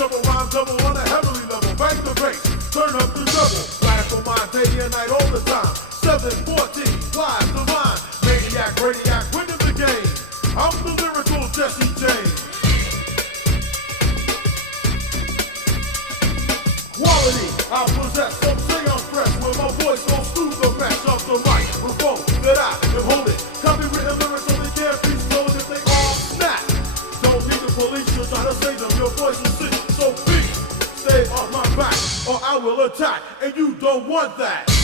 double rhyme, double on a heavenly level. Bang the bass, turn up the double. Radical mind, day and night, all the time. 714, flies divine. Maniac, radiac, winning the game. I'm the lyrical Jesse James. Quality, I possess, some say I'm fresh. When my voice goes through the mesh of the microphone that I am holding. Copywritten lyrics only can't be stolen if they all snap. Don't need the police to try to save them. Your voice will sing, so please stay off my back or I will attack, and you don't want that.